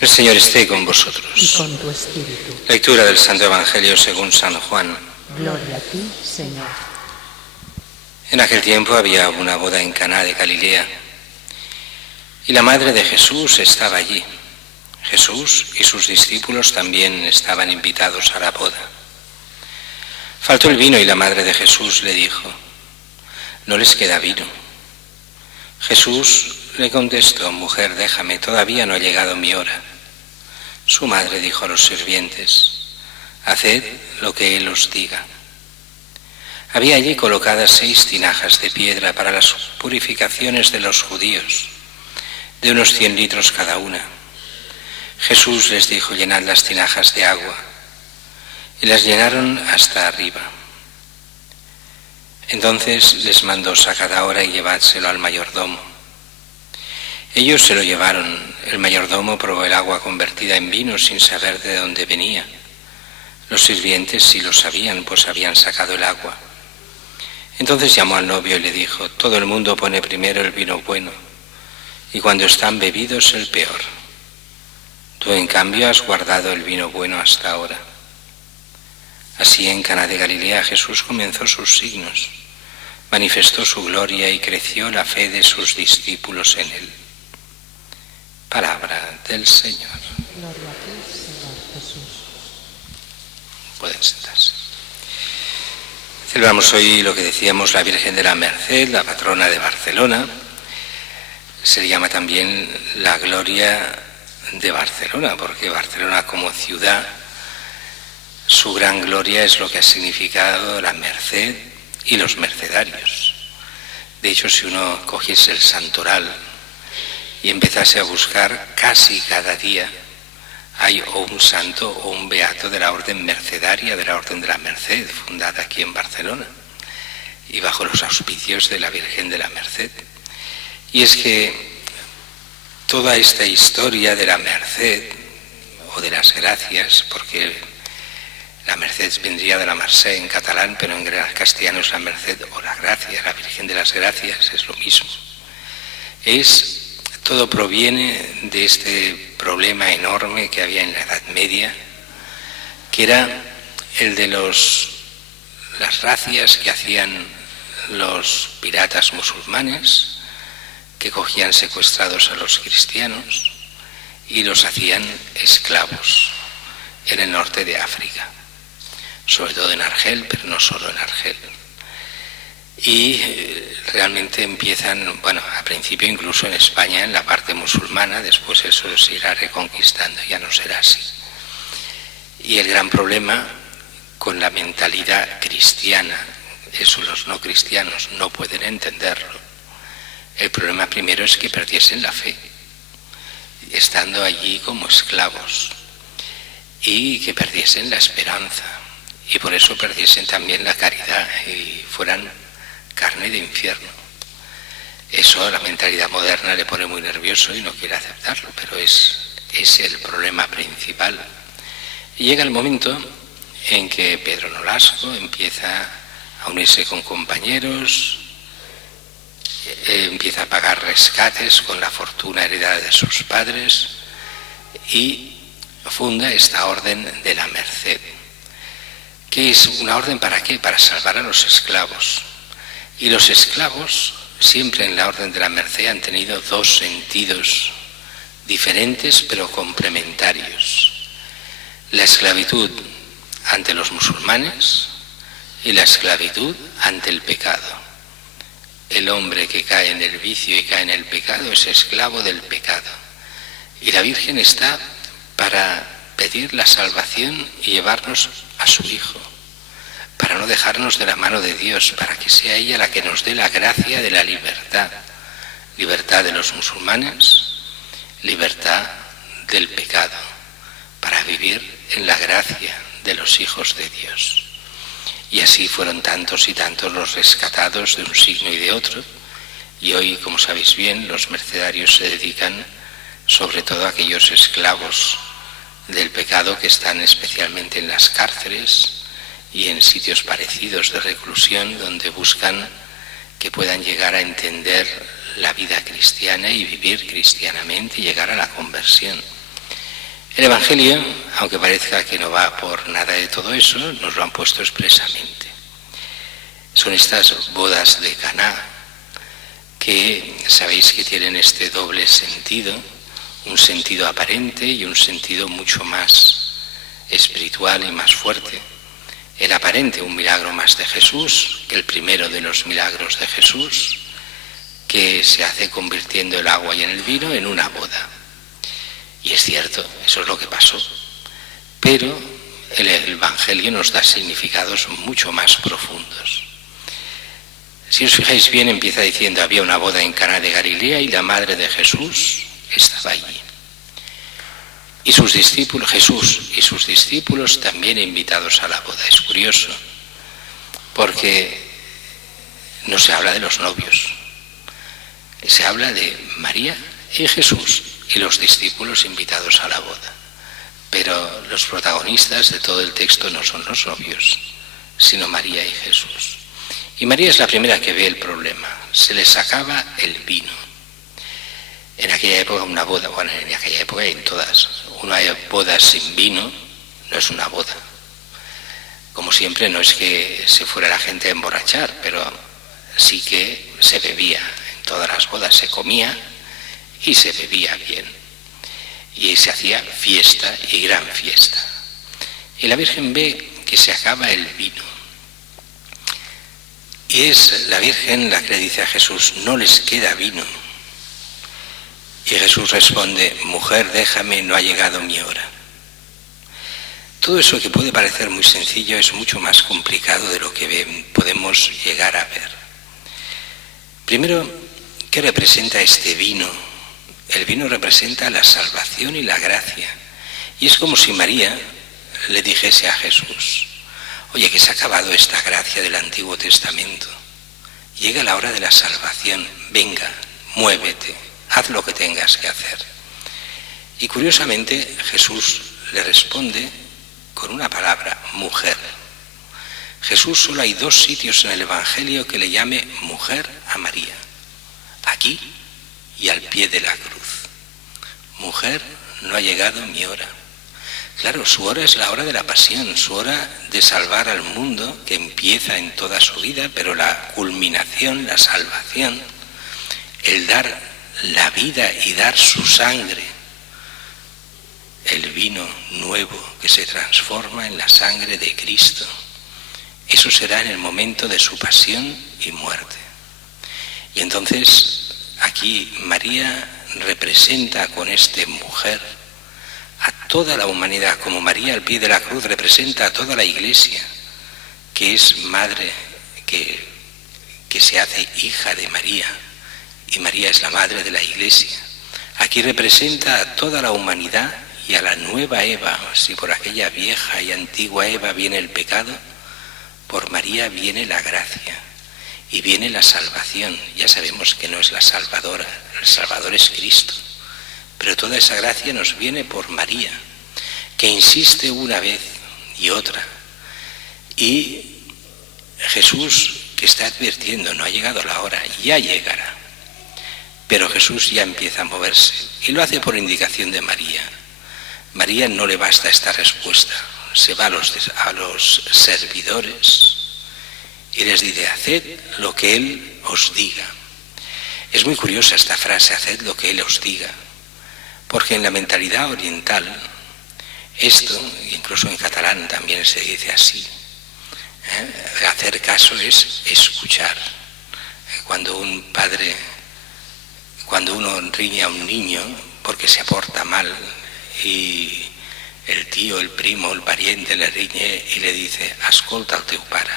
El Señor esté con y vosotros. con tu espíritu. Lectura del Santo Evangelio según San Juan. Gloria a ti, Señor. En aquel tiempo había una boda en Caná de Galilea, y la madre de Jesús estaba allí. Jesús y sus discípulos también estaban invitados a la boda. Faltó el vino y la madre de Jesús le dijo: «No les queda vino». Jesús le contestó: «Mujer, déjame, todavía no ha llegado mi hora». Su madre dijo a los sirvientes: «Haced lo que él os diga». Había allí colocadas 6 tinajas de piedra para las purificaciones de los judíos, de unos 100 litros cada una. Jesús les dijo: «Llenad las tinajas de agua», y las llenaron hasta arriba. Entonces les mandó: «Sacad ahora y llevádselo al mayordomo». Ellos se lo llevaron. El mayordomo probó el agua convertida en vino sin saber de dónde venía. Los sirvientes sí lo sabían, pues habían sacado el agua. Entonces llamó al novio y le dijo: «Todo el mundo pone primero el vino bueno, y cuando están bebidos el peor. Tú, en cambio, has guardado el vino bueno hasta ahora». Así, en Caná de Galilea, Jesús comenzó sus signos, manifestó su gloria y creció la fe de sus discípulos en él. Palabra del Señor. Gloria a ti, Señor Jesús. Pueden sentarse. Celebramos hoy lo que decíamos, la Virgen de la Merced, la patrona de Barcelona. Se le llama también la gloria de Barcelona, porque Barcelona como ciudad, su gran gloria es lo que ha significado la merced y los mercedarios. De hecho, si uno cogiese el santoral y empezase a buscar, casi cada día hay o un santo o un beato de la orden mercedaria, de la orden de la Merced, fundada aquí en Barcelona, y bajo los auspicios de la Virgen de la Merced. Y es que toda esta historia de la Merced, o de las gracias, porque la Merced vendría de la Mercè en catalán, pero en castellano es la Merced o la Gracia, la Virgen de las Gracias, es lo mismo. Todo proviene de este problema enorme que había en la Edad Media, que era el de las racias que hacían los piratas musulmanes, que cogían secuestrados a los cristianos y los hacían esclavos en el norte de África, sobre todo en Argel, pero no solo en Argel. Y realmente empiezan, bueno, al principio incluso en España, en la parte musulmana, después eso se irá reconquistando, ya no será así. Y el gran problema con la mentalidad cristiana, eso los no cristianos no pueden entenderlo. El problema primero es que perdiesen la fe, estando allí como esclavos, y que perdiesen la esperanza, y por eso perdiesen también la caridad y fueran carne de infierno. Eso a la mentalidad moderna le pone muy nervioso y no quiere aceptarlo, pero es el problema principal. Y llega el momento en que Pedro Nolasco empieza a unirse con compañeros, empieza a pagar rescates con la fortuna heredada de sus padres y funda esta orden de la Merced. ¿Qué es una orden para qué? Para salvar a los esclavos. Y los esclavos, siempre en la orden de la Merced, han tenido 2 sentidos diferentes pero complementarios. La esclavitud ante los musulmanes y la esclavitud ante el pecado. El hombre que cae en el vicio y cae en el pecado es esclavo del pecado. Y la Virgen está para pedir la salvación y llevarnos a su Hijo, para no dejarnos de la mano de Dios, para que sea ella la que nos dé la gracia de la libertad. Libertad de los musulmanes, libertad del pecado, para vivir en la gracia de los hijos de Dios. Y así fueron tantos y tantos los rescatados de un signo y de otro, y hoy, como sabéis bien, los mercedarios se dedican sobre todo a aquellos esclavos del pecado que están especialmente en las cárceles y en sitios parecidos de reclusión, donde buscan que puedan llegar a entender la vida cristiana y vivir cristianamente y llegar a la conversión. El Evangelio, aunque parezca que no va por nada de todo eso, nos lo han puesto expresamente. Son estas bodas de Caná que sabéis que tienen este doble sentido, un sentido aparente y un sentido mucho más espiritual y más fuerte. El aparente, un milagro más de Jesús, que el primero de los milagros de Jesús, que se hace convirtiendo el agua y el vino en una boda. Y es cierto, eso es lo que pasó. Pero el Evangelio nos da significados mucho más profundos. Si os fijáis bien, empieza diciendo, había una boda en Caná de Galilea y la madre de Jesús estaba allí. Y sus discípulos, Jesús y sus discípulos también invitados a la boda. Es curioso, porque no se habla de los novios, se habla de María y Jesús y los discípulos invitados a la boda. Pero los protagonistas de todo el texto no son los novios, sino María y Jesús. Y María es la primera que ve el problema. Se les acaba el vino. En aquella época una boda, bueno, en aquella época y en todas, una boda sin vino no es una boda. Como siempre, no es que se fuera la gente a emborrachar, pero sí que se bebía. En todas las bodas se comía y se bebía bien. Y se hacía fiesta y gran fiesta. Y la Virgen ve que se acaba el vino. Y es la Virgen la que le dice a Jesús, no les queda vino. Y Jesús responde, mujer, déjame, no ha llegado mi hora. Todo eso que puede parecer muy sencillo es mucho más complicado de lo que podemos llegar a ver. Primero, ¿qué representa este vino? El vino representa la salvación y la gracia. Y es como si María le dijese a Jesús, oye, que se ha acabado esta gracia del Antiguo Testamento. Llega la hora de la salvación. Venga, muévete, haz lo que tengas que hacer. Y curiosamente Jesús le responde con una palabra, mujer. Jesús solo hay 2 sitios en el Evangelio que le llame mujer a María. Aquí y al pie de la cruz. Mujer, no ha llegado mi hora. Claro, su hora es la hora de la pasión, su hora de salvar al mundo, que empieza en toda su vida, pero la culminación, la salvación, el dar la vida y dar su sangre, el vino nuevo que se transforma en la sangre de Cristo, eso será en el momento de su pasión y muerte. Y entonces aquí María representa con esta mujer a toda la humanidad, como María al pie de la cruz representa a toda la Iglesia, que es madre, que se hace hija de María, y María es la madre de la Iglesia. Aquí representa a toda la humanidad y a la nueva Eva. Si por aquella vieja y antigua Eva viene el pecado, por María viene la gracia y viene la salvación. Ya sabemos que no es la salvadora, el Salvador es Cristo. Pero toda esa gracia nos viene por María, que insiste una vez y otra. Y Jesús, que está advirtiendo, no ha llegado la hora, ya llegará. Pero Jesús ya empieza a moverse y lo hace por indicación de María. María no le basta esta respuesta, se va a los servidores y les dice, haced lo que Él os diga. Es muy curiosa esta frase, haced lo que Él os diga. Porque en la mentalidad oriental, esto, incluso en catalán también se dice así, hacer caso es escuchar. Cuando uno riña a un niño porque se porta mal y el tío, el primo, el pariente le riñe y le dice, escolta al teu pare,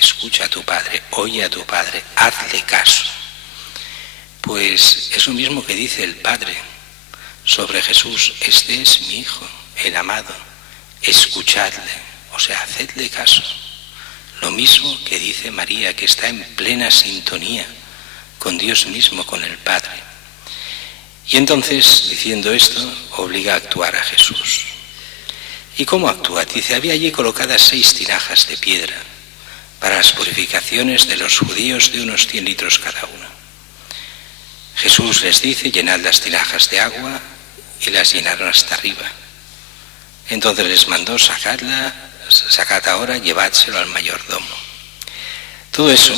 escucha a tu padre, oye a tu padre, hazle caso. Pues es lo mismo que dice el Padre sobre Jesús, este es mi Hijo, el amado, escuchadle, o sea, hacedle caso. Lo mismo que dice María, que está en plena sintonía con Dios mismo, con el Padre. Y entonces, diciendo esto, obliga a actuar a Jesús. ¿Y cómo actúa? Dice, había allí colocadas 6 tinajas de piedra para las purificaciones de los judíos de unos 100 litros cada una. Jesús les dice, llenad las tinajas de agua, y las llenaron hasta arriba. Entonces les mandó: sacad ahora, llevádselo al mayordomo. Todo eso,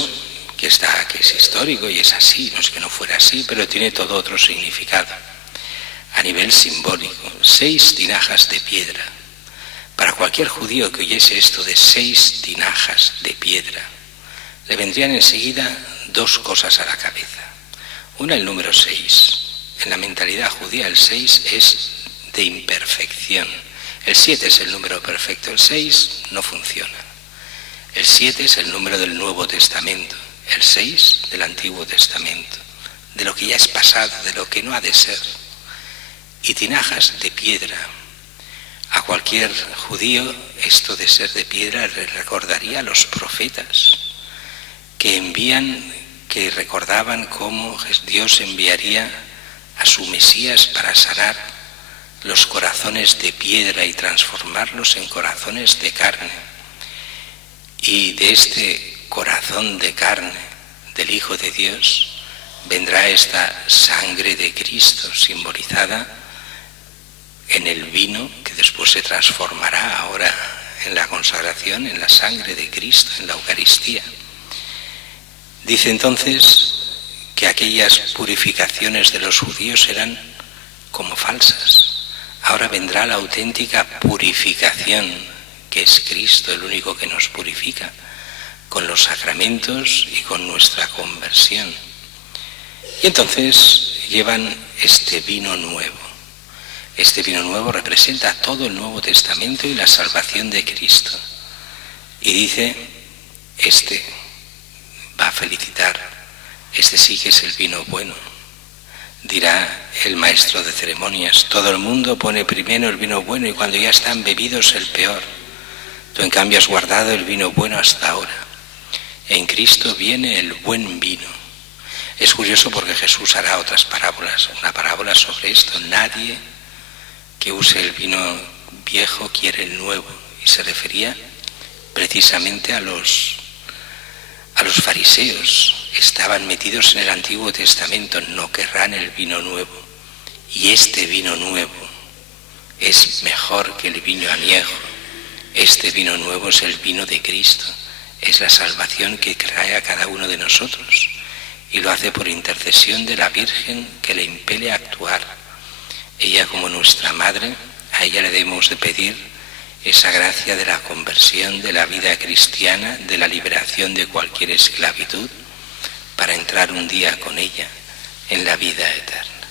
que es histórico y es así, no es que no fuera así, pero tiene todo otro significado. A nivel simbólico, 6 tinajas de piedra. Para cualquier judío que oyese esto de 6 tinajas de piedra, le vendrían enseguida 2 cosas a la cabeza. Una, el número 6. En la mentalidad judía el 6 es de imperfección. El 7 es el número perfecto, el 6 no funciona. El 7 es el número del Nuevo Testamento, el 6 del Antiguo Testamento, de lo que ya es pasado, de lo que no ha de ser. Y tinajas de piedra. A cualquier judío esto de ser de piedra le recordaría a los profetas que recordaban cómo Dios enviaría a su Mesías para sanar los corazones de piedra y transformarlos en corazones de carne. Y de este corazón de carne del Hijo de Dios vendrá esta sangre de Cristo simbolizada en el vino que después se transformará ahora en la consagración, en la sangre de Cristo, en la Eucaristía. Dice entonces que aquellas purificaciones de los judíos eran como falsas. Ahora vendrá la auténtica purificación, que es Cristo el único que nos purifica, con los sacramentos y con nuestra conversión. Y entonces llevan este vino nuevo. Este vino nuevo representa todo el Nuevo Testamento y la salvación de Cristo. Y dice, este va a felicitar, este sí que es el vino bueno. Dirá el maestro de ceremonias: todo el mundo pone primero el vino bueno y cuando ya están bebidos el peor. Tú en cambio has guardado el vino bueno hasta ahora. En Cristo viene el buen vino. Es curioso porque Jesús hará otras parábolas, una parábola sobre esto. Nadie que use el vino viejo quiere el nuevo. Y se refería precisamente a los fariseos. Estaban metidos en el Antiguo Testamento, no querrán el vino nuevo. Y este vino nuevo es mejor que el vino añejo. Este vino nuevo es el vino de Cristo, es la salvación que trae a cada uno de nosotros. Y lo hace por intercesión de la Virgen que le impele a actuar. Ella, como nuestra madre, a ella le debemos de pedir esa gracia de la conversión, de la vida cristiana, de la liberación de cualquier esclavitud, para entrar un día con ella en la vida eterna.